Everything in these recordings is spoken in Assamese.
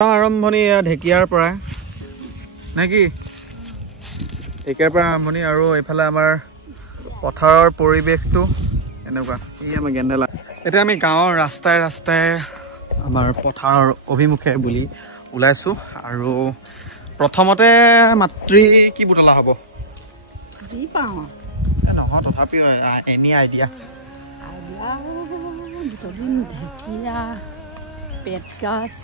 আৰম্ভণি ঢেকিয়াৰ পৰা নেকি ঢেকিয়াৰ পৰা আৰম্ভণি আৰু এইফালে আমাৰ পথাৰৰ পৰিৱেশটো এনেকুৱা এই আমাৰ গেন্দেলা এতিয়া আমি গাঁৱৰ ৰাস্তাই ৰাস্তাই আমাৰ পথাৰৰ অভিমুখে বুলি ওলাইছো আৰু প্ৰথমতে মাতৃ কি বুটলা হ'ব জি পাওঁ নহয় তথাপিও এনি আইডিয়া ঢেকিয়া পেটগাছ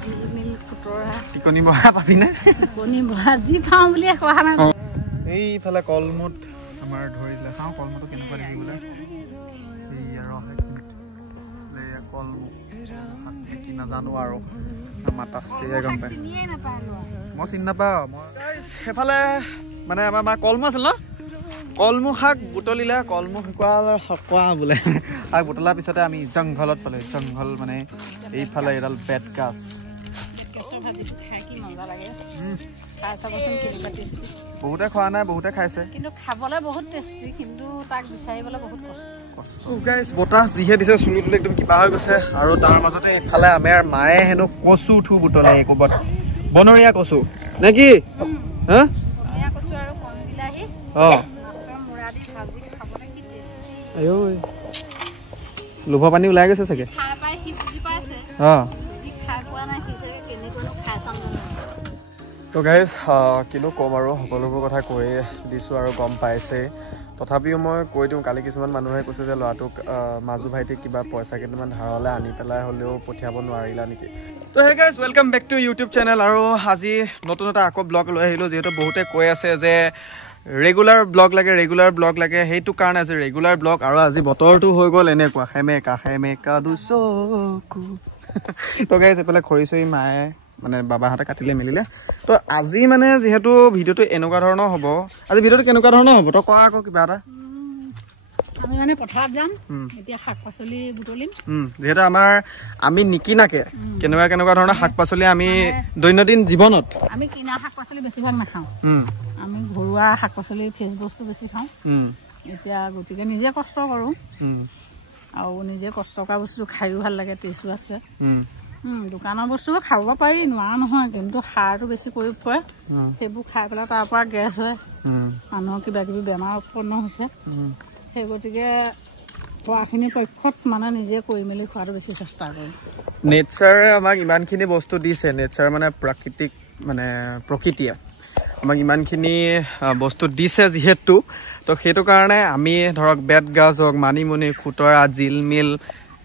জিলমিল খুতৰা টিকনি মৰা পাবিনে টিকনি মৰা যি পাওঁ বুলিয়ে কোৱা নাই এইফালে কলমুট আমাৰ ধৰি দিলে চাওঁ কলমুটটো কেনেকুৱা দেখিবলৈ এই আৰু কলমুট কি নাজানো আৰু মাতা চিৰিয়ে গম পায় মই চিনি নাপাওঁ মই সেইফালে মানে আমাৰ মা কলমু আছিল ন কলমু শাক বুটলিলে কলমু শুকোৱা বোলে শাক বুটলাৰ পিছতে আমি জংঘলত পালোঁ জংঘল মানে এইফালে এডাল বেত গাছ বহুতে খোৱা নাই বহুতে খাইছে কিন্তু খাবলৈ বহুত টেষ্টি কিন্তু তাক বিচাৰিবলৈ বহুত কষ্ট গাইছ বতাহ যিহে দিছে চুলি তুলি একদম কিবা হৈ গৈছে আৰু তাৰ মাজতে এইফালে আমাৰ মায়ে হেনো কচু উঠো বুটলে ক'ৰবাত বনৰীয়া কচু নে কি হা কচু আৰু কণ বিলাহী লোভ পানী ওলাই গৈছে চাগে তো গাইজ কিনো ক'ম আৰু সকলোবোৰ কথা কৈয়ে দিছোঁ আৰু গম পাইছে তথাপিও মই কৈ দিওঁ কালি কিছুমান মানুহে কৈছে যে ল'ৰাটোক মাজু ভাইটিক কিবা পইচা কেইটামান ধাৰলৈ আনি পেলাই হ'লেও পঠিয়াব নোৱাৰিলা নেকি তো hey guys welcome back to YouTube channel আৰু আজি নতুন এটা আকৌ ব্লগ লৈ আহিলোঁ যিহেতু বহুতে কৈ আছে যে ৰেগুলাৰ ব্লগ লাগে সেইটো কাৰণে আজি ৰেগুলাৰ ব্লগ আৰু আজি বতৰটো হৈ গ'ল এনেকুৱা সেমেকা দুচকু তো গাইজ এইফালে খৰি চৰি মায়ে মানে বাবাহঁতে কাটিলে মেলিলে তো আজি মানে যিহেতু ভিডিঅ'টো এনেকুৱা ধৰণৰ হ'ব আজি ভিডিঅ'টো কেনেকুৱা ধৰণৰ হ'ব তই কোৱা আকৌ কিবা এটা আমি মানে পথাৰত যাম এতিয়া শাক পাচলি বুটলিম যিহেতু আমাৰ আমি নিকিনাকে কেনেকুৱা ধৰণৰ শাক পাচলি আমি দৈনন্দিন জীৱনত আমি কিনা শাক পাচলি বেছিভাগ নাখাওঁ আমি ঘৰুৱা শাক পাচলি ফ্ৰেছ বস্তু বেছি খাওঁ এতিয়া গতিকে নিজে কষ্ট কৰোঁ আৰু নিজে কষ্ট কৰা বস্তু খায়ো ভাল লাগে টেষ্টো আছে দোকানৰ বস্তুবোৰ খাব পাৰি নোৱাৰা নহয় কিন্তু সাৰটো বেছি প্ৰয়োগ কৰে সেইবোৰ খাই পেলাই তাৰ পৰা গেছ হয় মানুহৰ কিবা কিবি বেমাৰ উৎপন্ন হৈছে সেই গতিকে খোৱাখিনি পক্ষত মানে নিজে কৰি মেলি খোৱাটো বেছি চেষ্টা কৰোঁ নেচাৰে আমাক ইমানখিনি বস্তু দিছে নেচাৰ মানে প্ৰাকৃতিক মানে প্ৰকৃতিয়ে আমাক ইমানখিনি বস্তু দিছে যিহেতু তো সেইটো কাৰণে আমি ধৰক বেত গাজ হওক মানিমুনি খুতৰা জিলমিল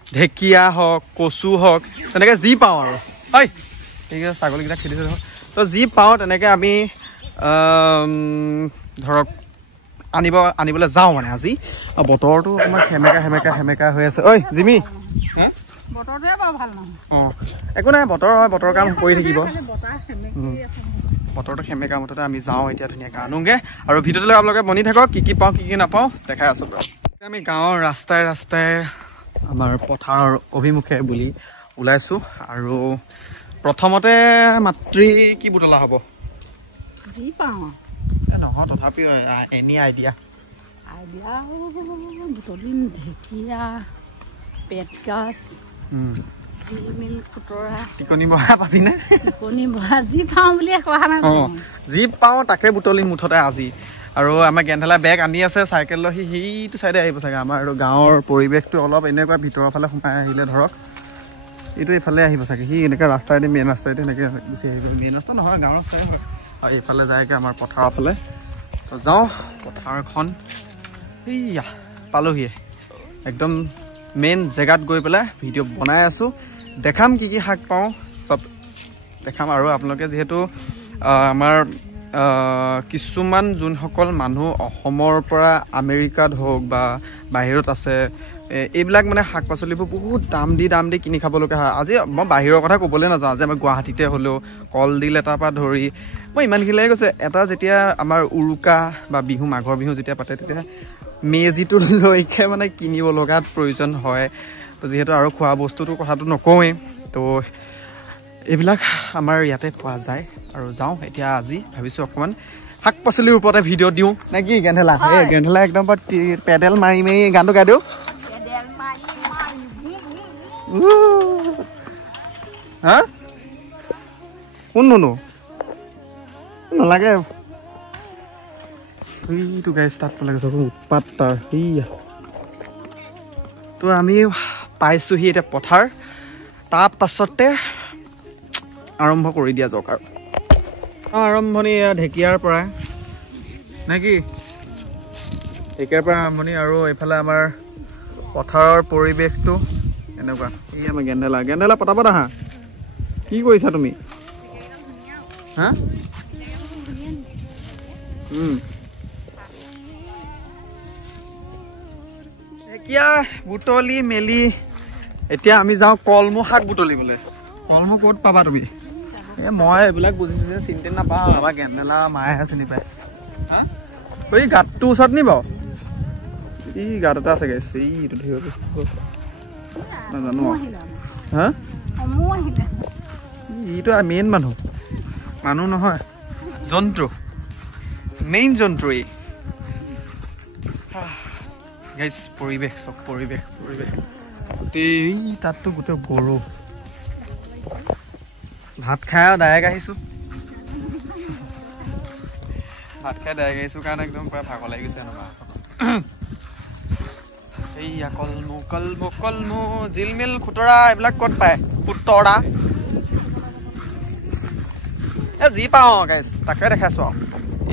ঢেকীয়া হওক কচু হওক তেনেকৈ যি পাওঁ আৰু হয় ঠিক আছে ছাগলীকেইটা খেদিছোঁ ধৰক তো যি পাওঁ তেনেকৈ আমি ধৰক আনিবলৈ যাওঁ মানে আজি বতৰটো অকণমান সেমেকা হৈ আছে ঐ জিমি বতৰটোৱে বাৰু ভাল নহয় অঁ একো নাই বতৰ হয় বতৰৰ কাম কৰি থাকিব বতৰটো সেমেকা মুঠতে আমি যাওঁ এতিয়া ধুনীয়াকৈ আনোগৈ আৰু ভিডিঅ'টোলৈ আপোনালোকে বনি থাকক কি পাওঁ কি নাপাওঁ দেখাই আছোঁ আমি গাঁৱৰ ৰাস্তাই ৰাস্তাই আমাৰ পথাৰৰ অভিমুখে বুলি ওলাইছোঁ আৰু প্ৰথমতে মাতৃ কি বুটলা হ'ব জি পাওঁ নহয় তথাপিও এনি আইডিয়া বুটলিম ঢেকীয়া পেটগাছ জিলমিল খুতৰা টিকনি মৰা পাবিনে টিকনি মৰা যি পাওঁ বুলিয়ে কোৱা নাই যি পাওঁ তাকে বুটলিম মুঠতে আজি আৰু আমাৰ গেন্ধালা বেগ আনি আছে চাইকেল লৈ সেইটো চাইডে আহিব চাগে আমাৰ আৰু গাঁৱৰ পৰিৱেশটো অলপ এনেকুৱা ভিতৰৰ ফালে সোমাই আহিলে ধৰক এইটো এইফালে আহিব চাগে সি এনেকৈ ৰাস্তাইদি মেইন ৰাস্তাইদি এনেকৈ গুচি আহিব মেইন ৰাস্তা নহয় গাঁৱৰ ৰাস্তাই আৰু এইফালে যায়গৈ আমাৰ পথাৰৰ ফালে তো যাওঁ পথাৰখন এইয়া পালোহিয়ে একদম মেইন জেগাত গৈ পেলাই ভিডিঅ' বনাই আছোঁ দেখাম কি শাক পাওঁ চব দেখাম আৰু আপোনালোকে যিহেতু আমাৰ কিছুমান যোনসকল মানুহ অসমৰ পৰা আমেৰিকাত হওক বা বাহিৰত আছে এইবিলাক মানে শাক পাচলিবোৰ বহুত দাম দি কিনি খাবলগীয়া হয় আজি মই বাহিৰৰ কথা ক'বলৈ নাযাওঁ আজি আমাৰ গুৱাহাটীতে হ'লেও কলডিল এটাৰ পৰা ধৰি মই ইমানখিনিলৈকে কৈছোঁ এটা যেতিয়া আমাৰ উৰুকা বা বিহু মাঘৰ বিহু যেতিয়া পাতে তেতিয়া মেজিটোলৈকে মানে কিনিব লগাত প্ৰয়োজন হয় তো যিহেতু আৰু খোৱা বস্তুটোৰ কথাটো নকওঁৱেই তো এইবিলাক আমাৰ ইয়াতে পোৱা যায় আৰু যাওঁ এতিয়া আজি ভাবিছোঁ অকণমান শাক পাচলিৰ ওপৰতে ভিডিঅ' দিওঁ নে কি গেন্ধালা এই গেন্ধালা একদম পেডেল মাৰি গানটো গাই দিওঁ হা কোন নুনু নালাগে এইটো গাইছ তাত লাগে চব উৎপাত তাৰ সেইয়া তো আমি পাইছোহি এতিয়া পথাৰ তাৰ পাছতে আৰম্ভ কৰি দিয়া যাওক আৰু আৰম্ভণি ঢেকীয়াৰ পৰা নে কি ঢেকীয়াৰ পৰা আৰম্ভণি আৰু এইফালে আমাৰ পথাৰৰ পৰিৱেশটো এনেকুৱা এই আমাৰ গেন্দেলা পতাপত আহা কি কৰিছা তুমি হা ঢেকীয়া বুটলি মেলি এতিয়া আমি যাওঁ কলমৌ শাক বুটলিবলৈ কলমৌ ক'ত পাবা তুমি মই এইবিলাক বুজিছো যে চিন্তি নাপাওঁ আমাৰ গেন্দেলা মায়েহে চিনি পায় হা এই গাঁতটোৰ ওচৰত নি বাৰু এই গাঁত এটা আছে গাইছে এইটো ধৰিব নাজানো হা এইটো মেইন মানুহ নহয় জন্তু মেইন জন্তু এই গাইছ পৰিৱেশ চব পৰিৱেশ গোটেই তাততো গোটেই গৰু ভাত খাই ডাইৰেক্ট আহিছোঁ কাৰণে একদম পুৰা ভাগৰ লাগি গৈছে এনেকুৱা এইয়া কলমৌ জিলমিল খুতৰা এইবিলাক ক'ত পায় খুতৰা যি পাওঁ গাইছ তাকে দেখাইছো আৰু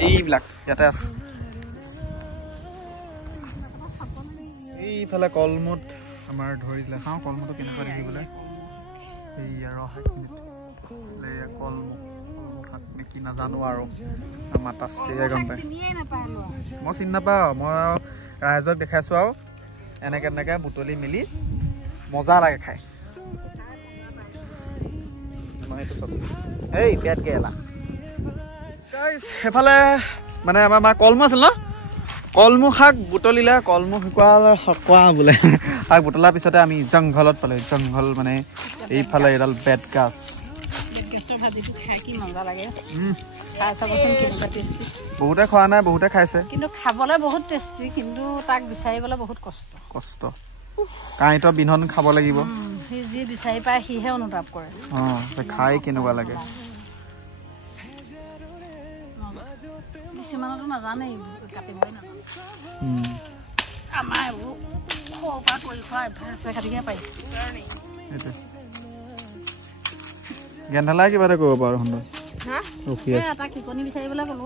এইবিলাক ইয়াতে আছে এইফালে কলমৌত আমাৰ ধৰি দিলে চাওঁ কলমৌটো কেনেকুৱা দেখিবলৈ এইয়া কলমৌ শাক নেকি নাজানো আৰু মাতা গম পায় মই চিনি নাপাওঁ মই ৰাইজক দেখাইছো আৰু এনেকে বুটলি মেলি মজা লাগে খাই এই পেট গেলা সেইফালে মানে আমাৰ কলমৌ আছিল ন কলমৌ শাক বুটলিলে কলমৌ শুকোৱা বোলে শাক বুটলাৰ পিছতে আমি জংঘলত পালো জংঘল মানে এইফালে এডাল বেত গাছ বহুতে খোৱা নাই বহুতে খাইছে কিন্তু খাবলৈ বহুত টেষ্টি কিন্তু তাক বিচাৰিবলৈ বহুত কষ্ট কাঁইটৰ বিন্ধন খাব লাগিব সি যি বিচাৰি পায় সিহে অনুতাপ কৰে খাই কেনেকুৱা লাগে কিছুমানতো নাজানে কাটিবই নাজানে আমাৰ এইবোৰ সৰুৰ পৰা কৰি খোৱা অভ্যাস কাটিকে পাইছোঁ গেন্ধালাই কিবা এটা কৰিব পাৰো এটা টিকনি বিচাৰিবলৈ ক'লো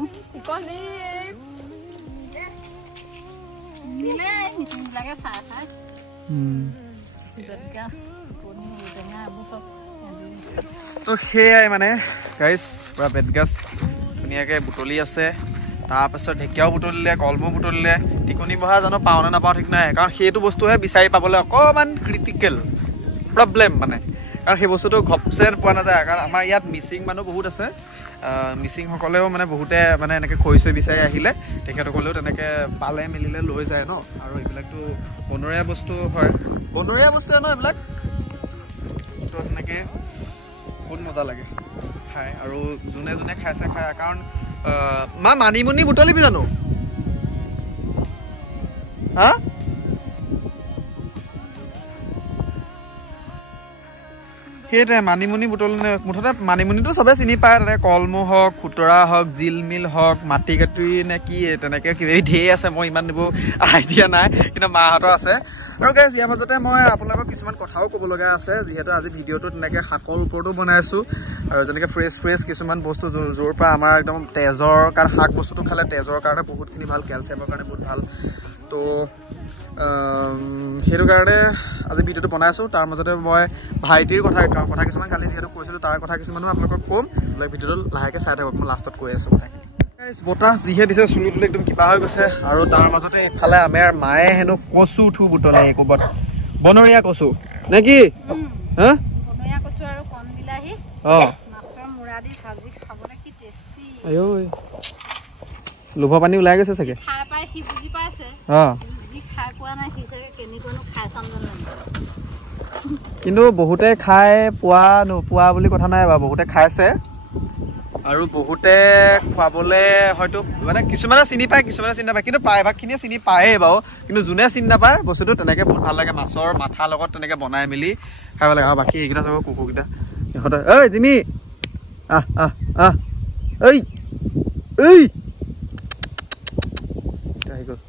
মিচিংবিলাকে চাই তো সেয়াই মানে গাইছ পুৰা বেতগাছ ধুনীয়াকৈ বুটলি আছে তাৰপাছত ঢেকীয়াও বুটলিলে কলমৌ বুটলিলে টিকনি বহা জানো পাওঁ নে নাপাওঁ ঠিক নাই কাৰণ সেইটো বস্তুহে বিচাৰি পাবলৈ অকণমান ক্ৰিটিকেল প্ৰব্লেম মানে কাৰণ সেই বস্তুটো ঘপচে পোৱা নাযায় কাৰণ আমাৰ ইয়াত মিচিং মানুহ বহুত আছে মিচিংসকলেও মানে বহুতে মানে এনেকৈ খৰি চৰি বিচাৰি আহিলে তেখেতসকলেও তেনেকৈ পালে মেলিলে লৈ যায় ন আৰু এইবিলাকতো বনৰীয়া বস্তু হয় বনৰীয়া বস্তুৱে ন এইবিলাক তো তেনেকৈ বহুত মজা লাগে খাই আৰু যোনে যোনে খাইছে খায় কাৰণ মানিমুনি বুটলিবি জানো হা সেইটোৱে মানিমুনি বুটলি মুঠতে মানিমুনিটো চবে চিনি পায় তাতে কলমৌ হওক খুতৰা হওক জিলমিল হওক মাটি কাটি নে কি তেনেকৈ কিবা ঢেৰ আছে মই ইমান এইবোৰ আইডিয়া নাই কিন্তু মাহঁতৰ আছে আৰু গাইজ ইয়াৰ মাজতে মই আপোনালোকক কিছুমান কথাও ক'ব লগা আছে যিহেতু আজি ভিডিঅ'টো তেনেকৈ শাকৰ ওপৰতো বনাইছোঁ আৰু যেনেকৈ ফ্ৰেছ কিছুমান বস্তু য'ৰ পৰা আমাৰ একদম তেজৰ কাৰণ শাক বস্তুটো খালে তেজৰ কাৰণে বহুতখিনি ভাল কেলছিয়ামৰ কাৰণে বহুত ভাল তো সেইটো কাৰণে আজি ভিডিঅ'টো বনাইছোঁ তাৰ মাজতে মই ভাইটিৰ কথা কিছুমান কালি যিহেতু কৈছিলোঁ তাৰ কথা কিছুমানো আপোনালোকক ক'ম ভিডিঅ'টো লাহেকৈ চাই থাকক মই লাষ্টত কৈ আছোঁ কথাখিনি বতাহ যিহে দিছে চুলি তুলি একদম কিবা হৈ গৈছে আৰু তাৰ মাজতে এইফালে আমাৰ মায়ে হেনো কচু উঠো বুটলে ক'ৰবাত বনৰীয়া কচু নে কি হা বনৰীয়া কচু আৰু কণ বিলাহী মাছৰ মুৰা দি ভাজি খাবলৈ কি টেষ্টি লোভ পানী ওলাই গৈছে চাগে খাই পাই সি বুজি পাইছে যি খাই পোৱা নাই সি চাগে কেনেকুৱানো খাই চাম জানো কিন্তু বহুতে খাই নোপোৱা বুলি কথা নাই বাৰু বহুতে খাইছে আৰু বহুতে খুৱাবলৈ হয়তো মানে কিছুমানে চিনি পায় কিছুমানে চিনি নাপায় কিন্তু প্ৰায়ভাগখিনিয়ে চিনি পায়েই বাৰু কিন্তু যোনে চিনি নাপায় বস্তুটো তেনেকৈ বহুত ভাল লাগে মাছৰ মাথাৰ লগত তেনেকৈ বনাই মেলি খাব লাগে আৰু বাকী এইকেইটা চাব কুকুৰকেইটা সিহঁতে ঐ জিমি এই এই আহি গ'ল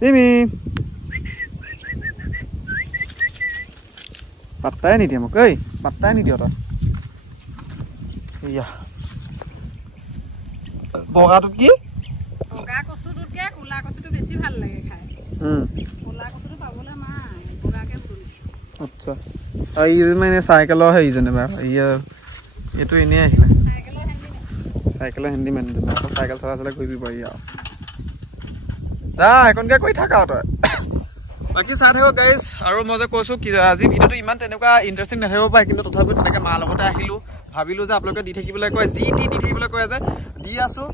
মিমি পাত্তাই নিদিয়ে মোক ঐ পাত্তাই নিদিয় তই এয়া বগাটোত কি বগা কচুটোতকে ক'লা কচুটো বেছি ভাল লাগে খাই ক'লা কচুটো পাবলৈ নাই বগাকে বুটলিছোঁ আচ্ছা এই মানে চাইকেলৰ হেৰি যেনিবা এইটো এনেই আহিলে চাইকেলৰ হেন্দি মেন আকৌ চাইকেল চলাই চলাই ঘূৰি পাৰি আৰু যা এখনকে কৰি থাক আৰু তই বাকী চাই থাকক গাইজ আৰু মই যে কৈছোঁ কি আজি ভিডিঅ'টো ইমান তেনেকুৱা ইণ্টাৰেষ্টিং নাথাকিব পাৰে কিন্তু তথাপিও তেনেকৈ মাৰ লগতে আহিলোঁ ভাবিলোঁ যে আপোনালোকে দি থাকিবলৈ কয় যি দি থাকিবলৈ কয় যে দি আছোঁ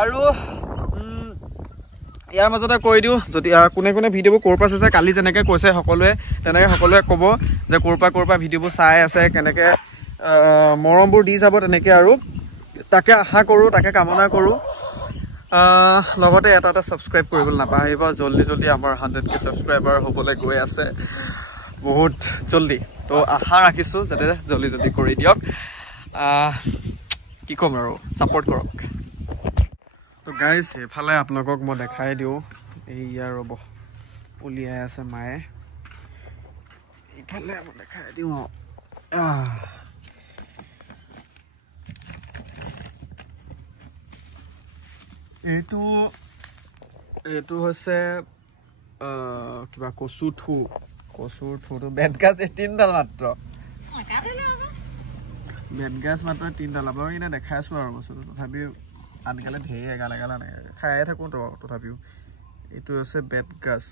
আৰু ইয়াৰ মাজতে কৈ দিওঁ যদি কোনে কোনে ভিডিঅ'বোৰ ক'ৰ পৰা চাইছে কালি যেনেকৈ কৈছে সকলোৱে তেনেকৈ সকলোৱে ক'ব যে ক'ৰ পৰা ভিডিঅ'বোৰ চাই আছে কেনেকৈ মৰমবোৰ দি যাব তেনেকৈ আৰু তাকে আশা কৰোঁ তাকে কামনা কৰোঁ লগতে এটা ছাবস্ক্ৰাইব কৰিবলৈ নাপাহৰিব জল্দি আমাৰ 100K ছাবস্ক্ৰাইবাৰ হ'বলৈ গৈ আছে বহুত জল্দি তো আশা ৰাখিছোঁ যাতে জল্দি কৰি দিয়ক কি ক'ম আৰু ছাপোৰ্ট কৰক তো গাইজ এইফালে আপোনালোকক মই দেখাই দিওঁ এইয়া ৰ'ব উলিয়াই আছে মায়ে এইফালে মই দেখাই দিওঁ এইটো হৈছে কিবা কচুৰ থুটো বেতগাজ 3ডাল মাত্ৰ বেতগাজ মাত্ৰ 3ডাল আপোনালোকক এনে দেখাই আছোঁ আৰু বস্তুটো তথাপিও আনকালে ঢেৰ এগাল খায়ে থাকোঁ তথাপিও এইটো হৈছে বেতগাজ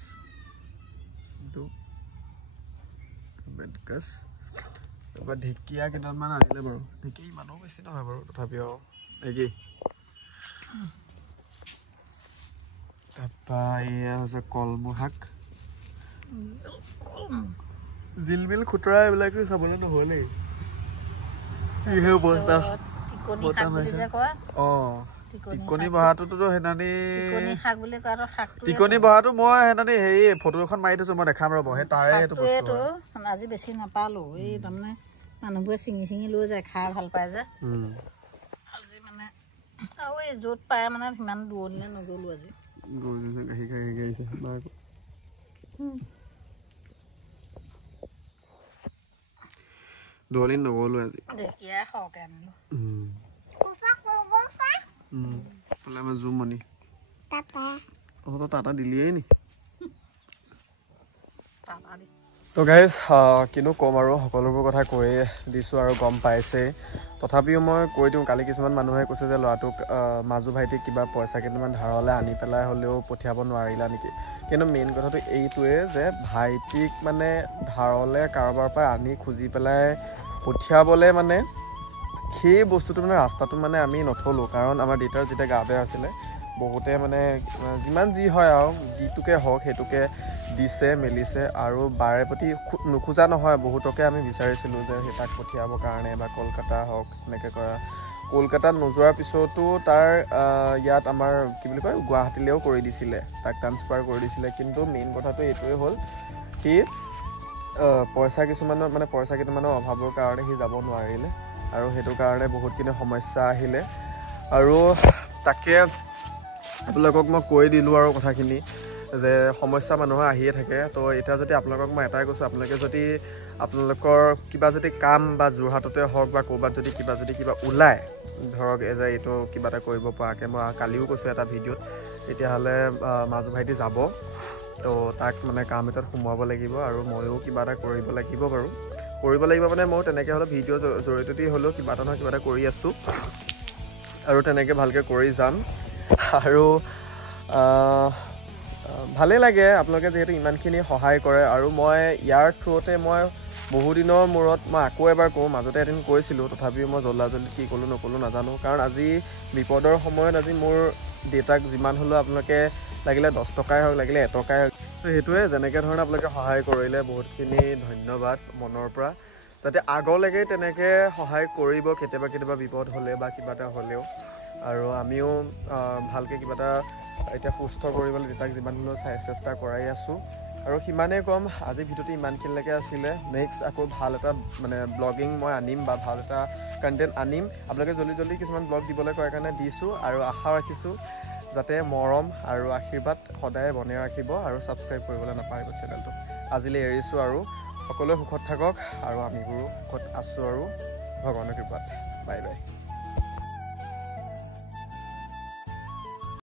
তাৰপৰা ঢেকীয়া কেইডালমান আনিলে বাৰু ঢেকীয়া ইমানো বেছি নহয় বাৰু তথাপিও একেই তাৰপৰা এয়া হৈছে কলমৌ শাক জিলমিল খুতৰা এইবিলাকো চাবলৈ নহ'লেই টিকনি বহাটোতো সেইদিনানি টিকনি বহাটো মই সেইদিনানি হেৰি ফটো এখন মাৰি থৈছোঁ মই দেখাম ৰ'ব সেই তাৰে সেইটো বস্তু আজি বেছি নাপালোঁ এই তাৰমানে মানুহবোৰে ছিঙি লৈ যায় খাই ভাল পায় যে আজি মানে আৰু এই য'ত পায় মানে সিমান দূৰণিলৈ নগ'লোঁ আজি দোৱালিত নগ'লো আজি ঢেকীয়া সৰহকৈ আনিলোঁ আমাৰ জুমনি টাটা দিলিয়েই নি তো গাইজ কিনো ক'ম আৰু সকলোবোৰ কথা কৈয়ে দিছোঁ আৰু গম পাইছেই তথাপিও মই কৈ দিওঁ কালি কিছুমান মানুহে কৈছে যে ল'ৰাটোক মাজু ভাইটিক কিবা পইচা কেইটামান ধাৰলৈ আনি পেলাই হ'লেও পঠিয়াব নোৱাৰিলা নেকি কিন্তু মেইন কথাটো এইটোৱে যে ভাইটিক মানে ধাৰলৈ কাৰোবাৰ পৰা আনি খুজি পেলাই পঠিয়াবলৈ মানে সেই বস্তুটো মানে ৰাস্তাটো মানে আমি নথলোঁ কাৰণ আমাৰ দেউতাৰ যেতিয়া গা বেয়া আছিলে বহুতে মানে যিমান যি হয় আৰু যিটোকে হওক সেইটোকে দিছে মেলিছে আৰু বাৰে প্ৰতি নোখোজা নহয় বহুতকে আমি বিচাৰিছিলোঁ যে সেই তাক পঠিয়াবৰ কাৰণে বা কলকাতা হওক এনেকৈ কৰা কলকাতাত নোযোৱাৰ পিছতো তাৰ ইয়াত আমাৰ কি বুলি কয় গুৱাহাটীলৈও কৰি দিছিলে তাক ট্ৰান্সফাৰ কৰি দিছিলে কিন্তু মেইন কথাটো এইটোৱে হ'ল কি পইচা কেইটামানৰ অভাৱৰ কাৰণে সি যাব নোৱাৰিলে আৰু সেইটো কাৰণে বহুতখিনি সমস্যা আহিলে আৰু তাকে আপোনালোকক মই কৈ দিলোঁ আৰু কথাখিনি যে সমস্যা মানুহৰ আহিয়ে থাকে তো এতিয়া যদি আপোনালোকক মই এটাই কৈছোঁ আপোনালোকে যদি আপোনালোকৰ কিবা যদি কাম বা যোৰহাটতে হওক বা ক'ৰবাত যদি কিবা ওলায় ধৰক যে এইটো কিবা এটা কৰিব পৰাকৈ মই কালিও কৈছোঁ এটা ভিডিঅ'ত তেতিয়াহ'লে মাজু ভাইটি যাব তো তাক মানে কাম এটাত সোমোৱাব লাগিব আৰু ময়ো কিবা এটা কৰিব লাগিব বাৰু কৰিব লাগিব মানে মই তেনেকৈ হ'লে ভিডিঅ'ৰ জৰিয়তে হ'লেও কিবা এটা নহয় কিবা এটা কৰি আছোঁ আৰু তেনেকৈ ভালকৈ কৰি যাম আৰু ভালেই লাগে আপোনালোকে যিহেতু ইমানখিনি সহায় কৰে আৰু মই ইয়াৰ থ্ৰুতে মই বহুদিনৰ মূৰত মই আকৌ এবাৰ কওঁ মাজতে এদিন কৈছিলোঁ তথাপিও মই জল্দি কি ক'লোঁ নক'লোঁ নাজানো কাৰণ আজি বিপদৰ সময়ত আজি মোৰ দেউতাক যিমান হ'লেও আপোনালোকে লাগিলে 10 টকাই হওক লাগিলে 1 টকাই হওক সেইটোৱে যেনেকৈ ধৰণে আপোনালোকে সহায় কৰিলে বহুতখিনি ধন্যবাদ মনৰ পৰা যাতে আগলৈকে তেনেকৈ সহায় কৰিব কেতিয়াবা বিপদ হ'লে বা কিবা এটা হ'লেও আৰু আমিও ভালকৈ কিবা এটা এতিয়া সুস্থ কৰিবলৈ দেউতাক যিমান হ'লেও চেষ্টা কৰাই আছোঁ আৰু সিমানেই কম আজি ভিডিঅ'টো ইমানখিনিলৈকে আছিলে নেক্সট আকৌ ভাল এটা মানে ব্লগিং মই আনিম বা ভাল এটা কণ্টেণ্ট আনিম আপোনালোকে জলদি কিছুমান ব্লগ দিবলৈ কয় কাৰণে দিছোঁ আৰু আশা ৰাখিছোঁ যাতে মৰম আৰু আশীৰ্বাদ সদায় বনাই ৰাখিব আৰু ছাবস্ক্ৰাইব কৰিবলৈ নাপাহৰিব চেনেলটো আজিলৈ এৰিছোঁ আৰু সকলোৱে সুখত থাকক আৰু আমিবোৰো সুখত আছোঁ আৰু ভগৱানৰ কৃপাত বাই বাই